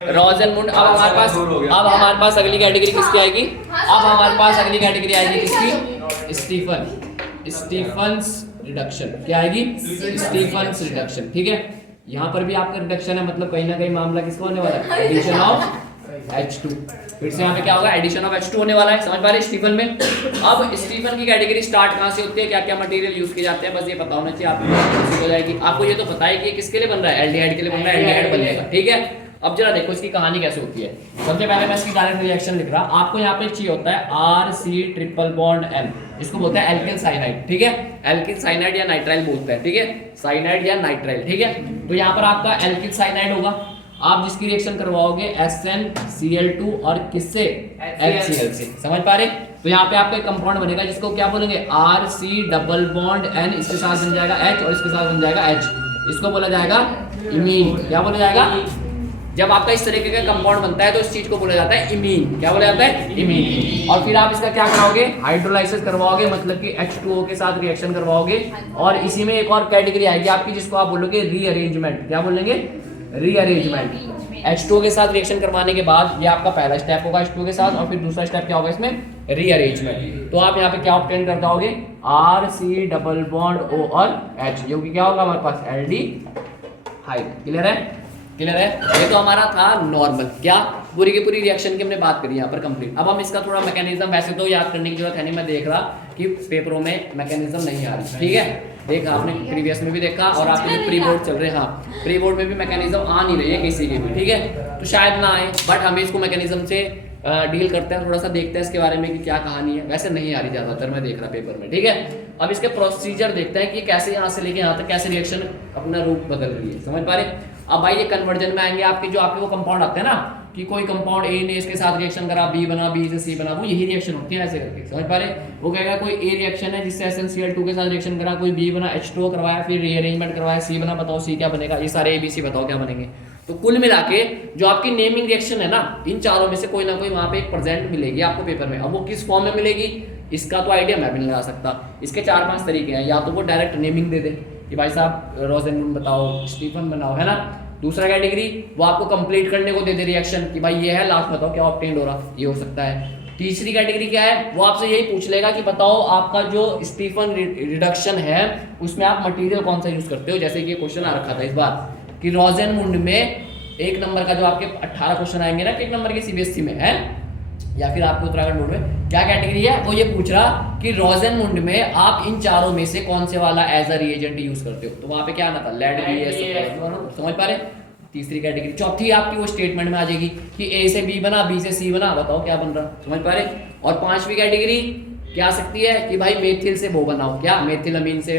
रोजेनमुंड। अब हमारे पास अगली कैटेगरी किसकी आएगी? अब हमारे पास अगली कैटेगरी आएगी किसकी? Stephen's reduction. क्या आएगी? Stephen's reduction. ठीक है, यहाँ पर भी आपका रिडक्शन है, मतलब कहीं ना कहीं मामला किसका होने वाला है? Addition of H2। फिर से यहाँ पे क्या होगा? एडिशन ऑफ H2 होने वाला है। समझ पा रहे स्टीफन में? अब स्टीफन की कैटेगरी स्टार्ट कहाँ से होती है, क्या क्या मटेरियल यूज किए जाते हैं, बस ये पता होना चाहिए आपको। हो जाएगी आपको ये तो पता है कि किसके लिए बन रहा है? एल्डिहाइड के लिए बन रहा है, एल्डिहाइड बनेगा। ठीक है, अब जरा देखो इसकी कहानी कैसे होती है। सबसे पहले मैं इसकी डायरेक्ट रिएक्शन लिख रहा। आपको यहाँ पे चाहिए होता है RC ट्रिपल बॉन्ड N, इसको बोलते हैं एल्किल साइनाइड। ठीक है, एल्किल साइनाइड या नाइट्राइल बोलते हैं। ठीक है, साइनाइड या नाइट्राइल। ठीक है, तो यहाँ पर आपका एल्किल साइनाइड होगा। आप जिसकी रिएक्शन करवाओगे SnCl2 और किससे? HCl से। समझ पा रहे? तो यहाँ पे आपका कंपाउंड बनेगा जिसको क्या बोलेंगे? RC डबल बॉन्ड N, इसके साथ बन जाएगा H और इसके साथ बन जाएगा H। इसको बोला जाएगा इमीन। क्या बोला जाएगा? जब आपका इस तरीके का कंपाउंड बनता है तो इस चीज को बोला जाता है इमीन। क्या बोला जाता है? इमीन। और फिर आप इसका क्या कराओगे? हाइड्रोलाइसिस करवाओगे, मतलब कि H2O के साथ रिएक्शन करवाओगे। और इसी में एक और कैटेगरी आएगी आपकी जिसको आप बोलोगे रीअरेंजमेंट। क्या बोलेंगे? रीअरेंजमेंट। H2O के साथ रिएक्शन करवाने के बाद ये आपका पहला स्टेप होगा H2O के साथ, और फिर दूसरा स्टेप क्या होगा इसमें? रीअरेंजमेंट। तो आप यहाँ पे क्या ऑब्टेन कर पाओगे? RC डबल बॉन्ड O और H, जो कि क्या होगा हमारे पास? एल्डिहाइड। क्लियर है? क्लियर है? ये तो हमारा था नॉर्मल। क्या पूरी की पूरी रिएक्शन की हमने बात करी यहाँ पर कंप्लीट। अब हम इसका थोड़ा मैकेनिज्म, वैसे तो याद करने की जरूरत है नहीं, मैं देख रहा कि पेपरों में मैकेनिज्म नहीं आ रही। ठीक है, देखा आपने प्रीवियस में भी देखा, और आपके प्री बोर्ड चल रहे हैं। हाँ, प्री बोर्ड में भी मैकेनिज्म आ नहीं रही है किसी की भी। ठीक है, तो शायद ना आए, बट हम इसको मैकेनिज्म से डील करते हैं, थोड़ा सा देखते हैं इसके बारे में कि क्या कहानी है। वैसे नहीं आ रही ज्यादातर, मैं देख रहा पेपर में। ठीक है, अब इसके प्रोसीजर देखते हैं कि कैसे यहाँ से लेके यहाँ तक कैसे रिएक्शन अपना रूप बदल रही है। समझ पा रहे? अब भाई ये कन्वर्जन में आएंगे आपके, जो आपके वो कंपाउंड आते हैं ना, कि कोई कंपाउंड A ने इसके साथ रिएक्शन करा, B बना, B से C बना, वो यही रिएक्शन होती है ऐसे करके। समझ पा रहे? वो कहेगा कोई A रिएक्शन है जिससे SnCl2 के साथ रिएक्शन करा, कोई B बना, H2O करवाया, फिर रीअरेंजमेंट करवाया, C बना, बताओ C क्या बनेगा। ये सारे ABC बताओ क्या बनेंगे। तो कुल मिला के जो आपकी नेमिंग रिएक्शन है ना, इन चारों में से कोई ना कोई वहां पे एक प्रेजेंट मिलेगी आपको पेपर में। अब वो किस फॉर्म में मिलेगी इसका तो आइडिया मैं भी नहीं लगा सकता। इसके 4-5 तरीके हैं। या तो वो डायरेक्ट नेमिंग दे दे कि भाई साहब रोजेनमुंड बताओ, स्टीफन बनाओ, है ना। दूसरा कैटेगरी वो आपको कंप्लीट करने को दे दे रिएक्शन कि भाई ये है, लास्ट बताओ क्या ऑब्टेन हो रहा, ये हो सकता है। तीसरी कैटेगरी क्या है? वो आपसे यही पूछ लेगा कि बताओ आपका जो स्टीफन रिडक्शन है उसमें आप मटेरियल कौन सा यूज करते हो। जैसे कि ये क्वेश्चन आ रखा था इस बार कि रोजेनमुंड में 1 नंबर का, जो आपके 18 क्वेश्चन आएंगे ना 1 नंबर के CBSE में है, या फिर आपके उत्तराखंड बोर्ड में, क्या कैटेगरी है? वो ये पूछ रहा कि रोजेनमुंड में आप इन चारों में से कौन से वाला एज अ रिएजेंट यूज करते हो। तो वहां पे क्या आना था? Lead BS। समझ पा रहे? तीसरी कैटेगरी। चौथी आपकी वो स्टेटमेंट में आ जाएगी कि A से B बना, B से C बना, बताओ क्या बन रहा। समझ पा रहे? और 5वीं कैटेगरी क्या आ सकती है कि भाई मेथिल से वो बनाओ, क्या मेथिल अमीन से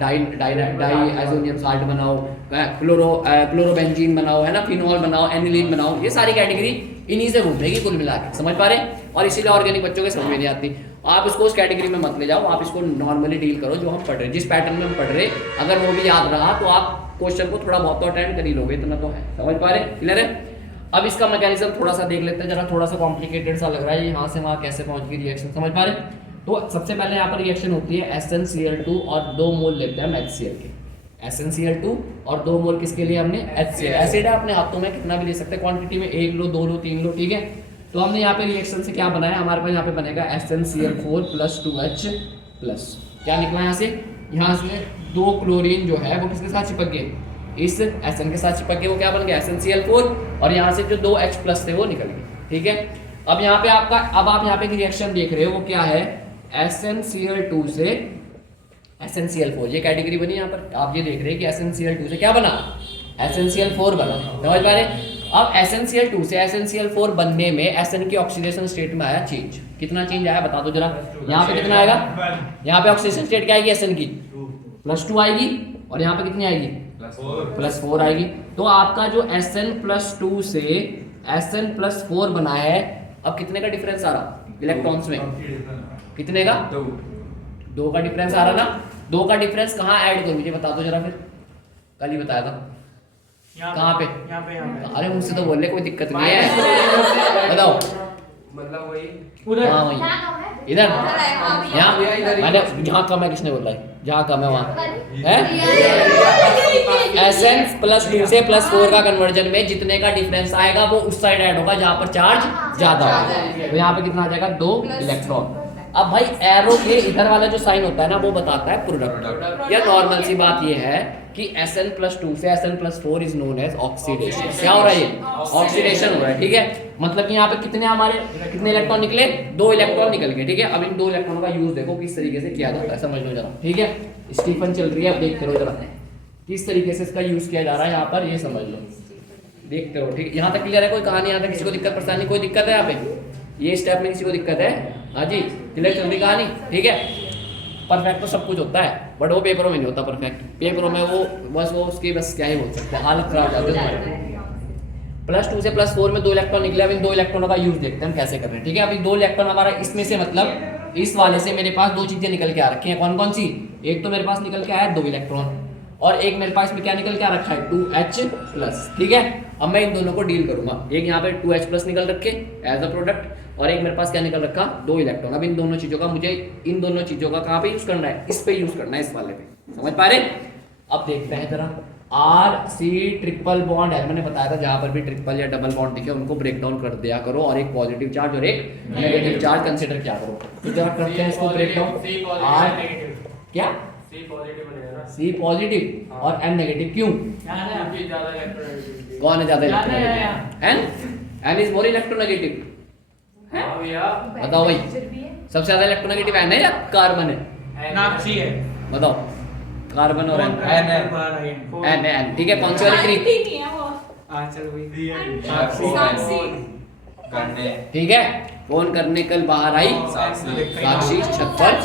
डाइआइसोनियम साल्ट बनाओ, क्लोरोबेंजीन बनाओ, है ना, फिनॉल बनाओ, एनिलीन बनाओ। ये सारी कैटेगरी इन्हीं से घूमेगी कुल मिला के। समझ पा रहे? और इसीलिए ऑर्गेनिक बच्चों के समझ में नहीं आती। आप इसको उस कैटेगरी में मत ले जाओ, आप इसको नॉर्मली डील करो जो हम पढ़ रहे, जिस पैटर्न में हम पढ़ रहे। अगर वो भी याद रहा तो आप क्वेश्चन को थोड़ा बहुत तो अटेंड कर ही लोगे, इतना तो है। समझ पा रहे? क्लियर है? अब इसका मैकेनिज्म थोड़ा सा देख लेते हैं, जरा थोड़ा सा कॉम्प्लिकेटेड सा लग रहा है, यहाँ से वहाँ कैसे पहुँच गई रिएक्शन। समझ पा रहे? तो सबसे पहले यहाँ पर रिएक्शन होती है SnCl2 और 2 मोल लेते हैं हम HCl के। SnCl2 और 2 मोल किसके लिए? हमने HCl। एसिड है, अपने हाथों में कितना भी ले सकते हैं क्वांटिटी में, 1 लो, 2 लो, 3 लो। ठीक है, तो हमने यहाँ पे रिएक्शन से क्या बनाया? हमारे पास यहाँ पे बनेगा SnCl4 + 2H+। क्या निकला यहाँ से? यहाँ से 2 क्लोरीन जो है वो किसके साथ चिपक गए? इस Sn के साथ चिपक गए। वो क्या बन गया? SnCl4। और यहाँ से जो 2H+ थे वो निकल गए। ठीक है, अब यहाँ पे आपका, अब आप यहाँ पे रिएक्शन देख रहे हो वो क्या है? SnCl2 से SnCl4, ये कैटेगरी बनी। यहाँ पर आप ये देख रहे हैं कि SnCl2 से क्या बना? SnCl4 बना। समझ पा रहे? अब SnCl2 से SnCl4 बनने में Sn की ऑक्सीडेशन स्टेट में आया चेंज। कितना चेंज आया बता दो जरा। यहाँ पे कितना आएगा? यहाँ पे ऑक्सीडेशन स्टेट क्या आएगी Sn की? +2 आएगी। और यहाँ पे कितनी आएगी? +4 आएगी। तो आपका जो Sn+2 से Sn+4 बना है, अब कितने का डिफरेंस आ रहा इलेक्ट्रॉन्स में? कितने का? 2 का डिफरेंस आ रहा ना। 2 का डिफरेंस कहाँ ऐड करूँ मुझे बता दो जरा। फिर कल ही बताया था। कहाँ पे? यहाँ पे। अरे मुझसे तो बोल ले, कोई दिक्कत नहीं है, बताओ। मतलब वही उधर, हाँ वही इधर, यहाँ मैंने, यहाँ कम है किसने बोला है? जहाँ कम है वहाँ है। Sn प्लस 2 से प्लस 4 का कन्वर्जन में जितने का डिफरेंस आएगा वो उस साइड ऐड होगा जहाँ पर चार्ज ज्यादा होगा। तो यहाँ पे कितना आ जाएगा 2 इलेक्ट्रॉन। अब भाई एरो के इधर वाला जो साइन होता है ना वो बताता है प्रोडक्ट। या नॉर्मल सी बात ये है कि Sn प्लस 2 से Sn plus 4 is known as oxidation. क्या हो रहा है ये? ऑक्सीडेशन हो रहा है, ठीक है। मतलब कि यहाँ पे कितने इलेक्ट्रॉन निकले? 2 इलेक्ट्रॉन निकल गए, ठीक है। अब इन 2 इलेक्ट्रॉनों का यूज देखो किस तरीके से किया जाता है, समझ लो जरा, ठीक है। स्टीफन चल रही है, अब देखते रहो जरा किस तरीके से इसका यूज किया जा रहा है यहाँ पर, ये समझ लो, देखते रहो, ठीक है। यहाँ तक क्लियर है? कोई कहानी यहाँ तक किसी को दिक्कत परेशानी कोई दिक्कत है यहाँ पे? ये स्टेप में किसी को दिक्कत है? हाँ जी, क्लियर चल रही कहानी, ठीक है। परफेक्ट तो सब कुछ होता है बट वो पेपरों में नहीं होता परफेक्ट। पेपरों में वो बस उसकी बस क्या ही बोल सकते हैं, हालत खराब जाती है। प्लस 2 से प्लस 4 में 2 इलेक्ट्रॉन निकले। अब इन 2 इलेक्ट्रॉनों का यूज देखते हैं हम कैसे कर रहे हैं, ठीक है। अभी 2 इलेक्ट्रॉन हमारा इसमें से मतलब इस वाले से मेरे पास 2 चीजें निकल के आ रखी हैं। कौन कौन सी? एक तो मेरे पास निकल के आया 2 इलेक्ट्रॉन और एक मेरे पास में क्या निकल के आ रखा है 2H+, ठीक है। अब मैं इन दोनों को डील करूंगा। एक यहाँ पे 2H+ निकल रखे एज अ प्रोडक्ट और एक मेरे पास क्या निकल रखा 2 इलेक्ट्रॉन। अब इन दोनों चीजों का मुझे इन दोनों चीजों का कहाँ पे यूज करना है? इस पे यूज करना है, इस वाले पे, समझ पा रहे? अब देखते हैं जरा RC ट्रिपल बॉन्ड है, मैंने बताया था जहां पर भी ट्रिपल या डबल बॉन्ड दिखे उनको ब्रेक डाउन कर दिया करो और एक पॉजिटिव चार्ज और एक नेगेटिव चार्ज कंसीडर किया करो। तो जरा करते हैं इसको ब्रेक डाउन। क्या C पॉजिटिव और N नेगेटिव, क्यों? कौन है ज्यादा electronegative? N is more electronegative. बताओ भाई, सबसे ज्यादा इलेक्ट्रोनेगेटिव N है या कार्बन है? बताओ, कार्बन और N, ठीक है। कौन सी वाली ट्री? ठीक है। कौन करने कल बाहर आई? साक्षी छत पर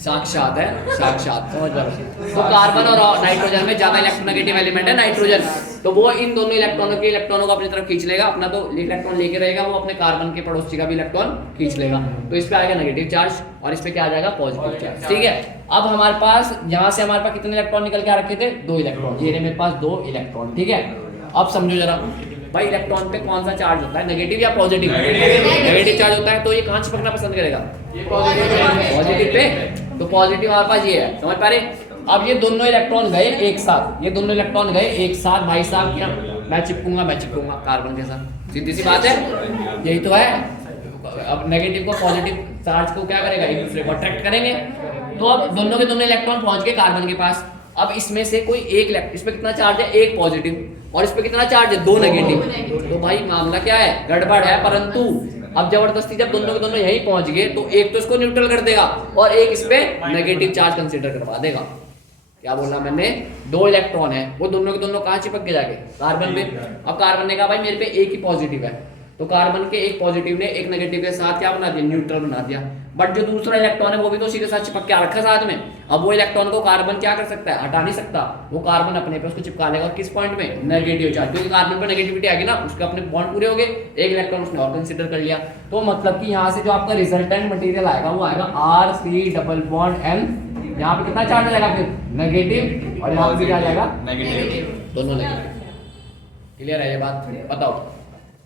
साक्षात है, साक्षात, समझ लो। तो कार्बन और नाइट्रोजन में ज्यादा इलेक्ट्रोनेगेटिव एलिमेंट है नाइट्रोजन, तो वो इन दोनों इलेक्ट्रॉनों को अपनी तरफ खींच लेगा। अपना तो इलेक्ट्रॉन लेके रहेगा, वो अपने कार्बन के पड़ोसी का भी इलेक्ट्रॉन खींच लेगा। तो इस पे आएगा नेगेटिव चार्ज और इस पे क्या आ जाएगा? पॉजिटिव चार्ज, ठीक है। अब हमारे पास यहाँ से हमारे पास कितने इलेक्ट्रॉन निकल के आ रखे थे? 2 इलेक्ट्रॉन। ये रहे मेरे पास 2 इलेक्ट्रॉन, ठीक है। अब समझो जरा भाई, इलेक्ट्रॉन पे कौन सा चार्ज होता है, नेगेटिव या पॉजिटिव? नेगेटिव चार्ज होता है, तो ये कहाँ चिपकना पसंद करेगा? Positive pay. तो पॉजिटिव हमारे पास ये है, समझ पा रहे? अब ये दोनों इलेक्ट्रॉन गए एक साथ, ये दोनों इलेक्ट्रॉन गए एक साथ, भाई साहब क्या मैं चिपकूंगा कार्बन के साथ, सीधी सी बात है, यही तो है। अब नेगेटिव को पॉजिटिव चार्ज को क्या करेगा? एक दूसरे को अट्रैक्ट करेंगे। तो अब दोनों के दोनों इलेक्ट्रॉन पहुंच गए कार्बन के पास। अब इसमें से कोई एक इस पे कितना चार्ज है? 1 पॉजिटिव और इस पे कितना चार्ज है? 2 नेगेटिव। तो भाई मामला क्या है? गड़बड़ है। परंतु अब जबरदस्ती जब दोनों के दोनों यहीं पहुंच गए तो एक तो इसको न्यूट्रल कर देगा और एक इस पे नेगेटिव चार्ज कंसीडर करवा देगा। क्या बोला मैंने? 2 इलेक्ट्रॉन है, वो दोनों के दोनों कहाँ चिपक के जाके? कार्बन पे। अब कार्बन ने कहा भाई मेरे पे एक ही पॉजिटिव है, तो कार्बन के एक पॉजिटिव ने एक नेगेटिव के साथ क्या बना दिया? न्यूट्रल बना दिया। बट जो दूसरा इलेक्ट्रॉन है वो भी तो सीधे साथ चिपक के आ रखा साथ में। अब वो इलेक्ट्रॉन को कार्बन क्या कर सकता है? हटा नहीं सकता। वो कार्बन अपने पे उसको चिपका लेगा किस पॉइंट में? नेगेटिव चार्ज, क्योंकि कार्बन पे नेगेटिविटी आ गई ना, उसके अपने बॉन्ड पूरे हो गए, एक इलेक्ट्रॉन उसने और कंसीडर कर लिया। तो मतलब कि यहाँ से जो आपका रिजल्टेंट मटेरियल आएगा वो आएगा RC डबल बॉन्ड N। यहाँ पे कितना चार्ज आ जाएगा फिर? नेगेटिव, और यहाँ पे क्या आ जाएगा? नेगेटिव, दोनों नेगेटिव। क्लियर है ये बात? बताओ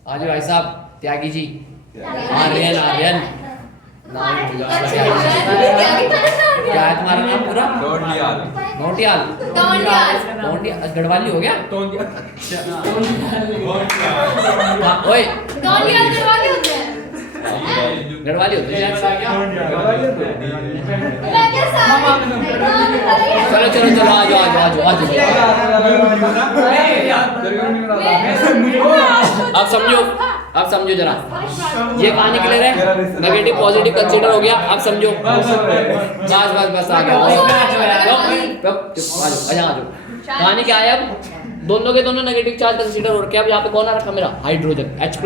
आज भाई साहब त्यागी जी, आर्यन नाम क्या है तुम्हारा नाम पूरा? नोटियाल गढ़वाली हो गया? ओए गढ़वाली होते हैं। चलो आ जाओ। अब समझो जरा, ये कहानी क्लियर है? नेगेटिव पॉजिटिव कंसीडर हो गया। अब समझो, बस आ गया। कहानी क्या है? अब दोनों के दोनों नेगेटिव चार्ज कंसीडर हो रखे। अब यहाँ पे कौन आ रखा मेरा? Hydrogen H+।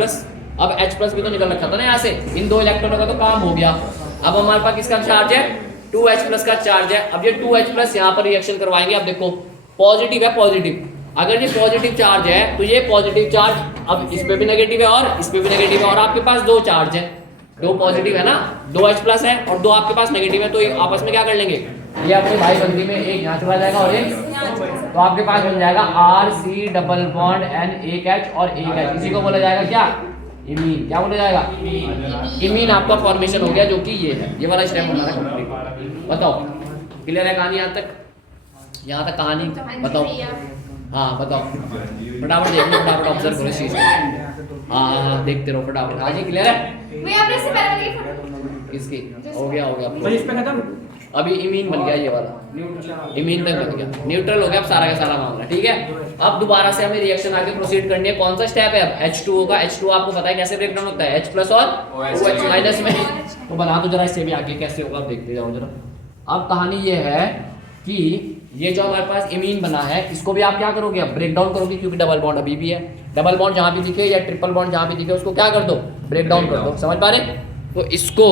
अब H+ भी तो निकल रखा था ना यहाँ से, इन 2 इलेक्ट्रॉनों का तो काम हो गया। अब हमारे पास किसका चार्ज है? 2H+ का चार्ज है। अब ये 2H+ यहाँ पर रिएक्शन करवाएंगे। अब देखो पॉजिटिव है, पॉजिटिव, अगर ये पॉजिटिव चार्ज है तो ये पॉजिटिव चार्ज अब इस पे भी नेगेटिव है और इस पे भी नेगेटिव है, और आपके पास 2 चार्ज है, 2 पॉजिटिव है ना, 2H+ है और 2 आपके पास नेगेटिव है, तो ये आपस में क्या कर लेंगे? ये अपनी भाई बंदी में एक यहाँ चला जाएगा और एक, तो आपके पास बन जाएगा RC डबल बॉन्ड N, एक H और एक H। इसी को बोला जाएगा क्या? इमीन क्या बोला जाएगा? इमीन आपका फॉर्मेशन हो गया, जो कि ये है, ये वाला स्टेप हमारा कंप्लीट। बताओ क्लियर है कहानी यहाँ तक? यहाँ तक कहानी बताओ। हाँ बताओ, फटाफट देख लो, फटाफट ऑब्जर्व करो इस चीज को। हाँ देखते रहो फटाफट। हाँ जी क्लियर है? किसकी हो गया अभी इमीन बन गया ये वाला, इमीन तक बन गया, न्यूट्रल हो गया अब सारा का सारा मामला। ठीक है, अब दोबारा से हमें रिएक्शन आगे प्रोसीड करनी है। कौन सा स्टेप है अब? H2O का। H2O आपको पता है कैसे ब्रेक डाउन होता है? H प्लस और OH माइनस में। तो बना दो जरा इससे भी आगे कैसे होगा, आप देखते जाओ जरा। अब कहानी ये है कि ये जो हमारे पास इमीन बना है, इसको भी आप क्या करोगे? अब ब्रेक डाउन करोगे, क्योंकि डबल बॉन्ड अभी भी है। डबल बॉन्ड जहां भी दिखे या ट्रिपल बॉन्ड जहां भी दिखे उसको क्या कर दो? ब्रेक डाउन कर दो। समझ पा रहे? तो इसको,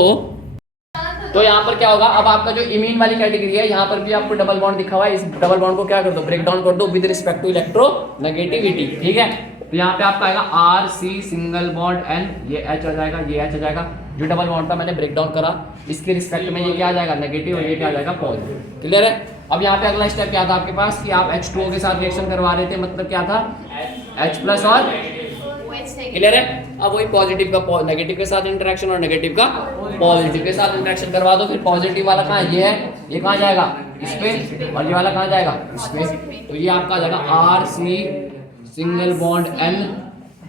तो यहाँ पर क्या होगा? अब आपका जो इमीन वाली कैटेगरी है, यहाँ पर भी आपको डबल बॉन्ड दिखा हुआ है, इस डबल बॉन्ड को क्या कर दो? ब्रेक डाउन कर दो विद रिस्पेक्ट टू इलेक्ट्रोनेगेटिविटी। ठीक है, तो यहाँ पे आपका आएगा RC सिंगल बॉन्ड N, ये H आ जाएगा, ये H आ जाएगा। जो डबल बॉन्ड था मैंने ब्रेक डाउन करा, इसके रिस्पेक्ट में ये क्या आ जाएगा? नेगेटिव, और ये क्या आ जाएगा? पॉजिटिव। क्लियर है? अब यहाँ पे अगला स्टेप क्या था आपके पास कि आप H2O के साथ रिएक्शन करवा रहे थे, मतलब क्या था? H प्लस और क्लियर है? अब वही पॉजिटिव का नेगेटिव के साथ इंटरेक्शन और नेगेटिव का पॉजिटिव के साथ इंटरेक्शन करवा दो। फिर पॉजिटिव वाला कहाँ है? ये है, ये कहाँ जाएगा? इस पे, और ये वाला कहाँ जाएगा? इस पे। तो ये आपका आ जाएगा RC सिंगल बॉन्ड N,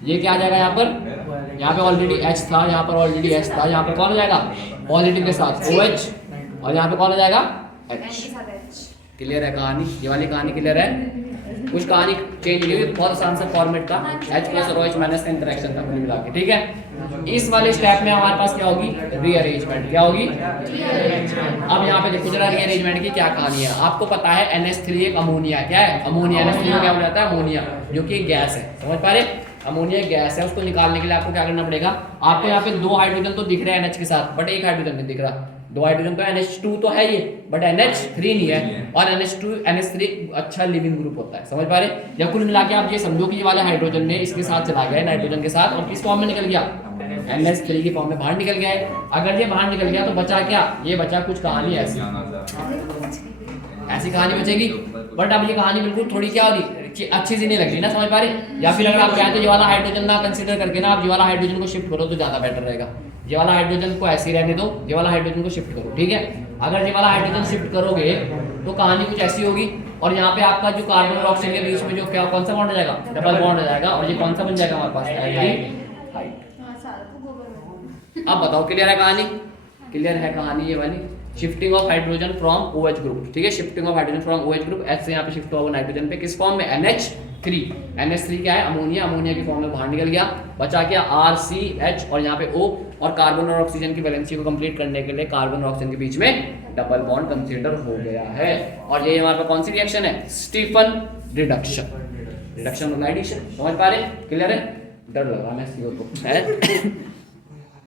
ये क्या आ जाएगा यहाँ पर? यहाँ पे ऑलरेडी H था, यहाँ पर ऑलरेडी H था, यहाँ पर कौन आ जाएगा? पॉजिटिव के साथ OH, और यहाँ पे कौन आ जाएगा? H। क्लियर है कहानी? ये वाली कहानी क्लियर है? कुछ कहानी चेंज नहीं हुई, बहुत आसान सा फॉर्मेट था, H प्लस और OH माइनस का इंटरेक्शन था कुल मिला के। ठीक है, इस वाले स्टेप में हमारे पास क्या होगी? रीअरेंजमेंट। क्या होगी? अब यहाँ पे देखो जरा रीअरेंजमेंट की क्या कहानी है। आपको पता है NH3 एक अमोनिया, क्या है? अमोनिया। NH3 को क्या बोला जाता है? अमोनिया, जो कि एक गैस है। समझ पा रहे? अमोनिया एक गैस है, उसको निकालने के लिए आपको क्या करना पड़ेगा? आपको यहाँ पे 2 हाइड्रोजन तो दिख रहे हैं NH के साथ, बट एक हाइड्रोजन नहीं दिख रहा। 2 हाइड्रोजन तो NH2 तो है ये, बट NH3 नहीं है। और NH3 अच्छा लिविंग ग्रुप होता है। समझ पा रहे? या कुल मिला के आप ये समझो कि ये वाला हाइड्रोजन में इसके साथ चला गया है, नाइट्रोजन के साथ, और किस फॉर्म में निकल गया? NH3 की फॉर्म में बाहर निकल गया है। अगर ये बाहर निकल गया तो बचा क्या? ये बचा कुछ कहानी ऐसी कहानी बचेगी। बट अब ये कहानी बिल्कुल थोड़ी क्या हो रही, अच्छी सी नहीं लग रही ना। समझ पा रहे? या फिर अगर आप चाहें तो ये वाला हाइड्रोजन ना कंसीडर करके ना आप ये वाला हाइड्रोजन को शिफ्ट करो तो ज्यादा बेटर रहेगा। ये वाला हाइड्रोजन को ऐसे ही रहने दो, ये वाला हाइड्रोजन को शिफ्ट करो। ठीक है, अगर ये वाला हाइड्रोजन शिफ्ट करोगे तो कहानी कुछ ऐसी होगी, और यहाँ पे आपका जो कार्बन और ऑक्सीजन के बीच में जो क्या कौन सा बॉन्ड आ जाएगा? डबल बॉन्ड आ जाएगा, और ये कौन सा बन जाएगा हमारे पास? एल्डिहाइड। अब बताओ क्लियर है कहानी? क्लियर है कहानी ये वाली? Shifting of hydrogen from OH group. ठीक है, shifting of hydrogen from OH group, H से यहाँ पे शिफ्ट हुआ नाइट्रोजन पे, किस फॉर्म में? NH3। NH3 क्या है? अमोनिया। अमोनिया की फॉर्म में बाहर निकल गया, बचा क्या? RCH, और यहाँ पे O, और कार्बन और ऑक्सीजन की वैलेंसी को कंप्लीट करने के लिए कार्बन और ऑक्सीजन के बीच में डबल बॉन्ड कंसीडर हो गया है। और ये हमारे पास कौन सी रिएक्शन है? Stephen reduction. रिडक्शन मतलब एडिशन। समझ पा रहे? क्लियर है? डर लग रहा है मैं को है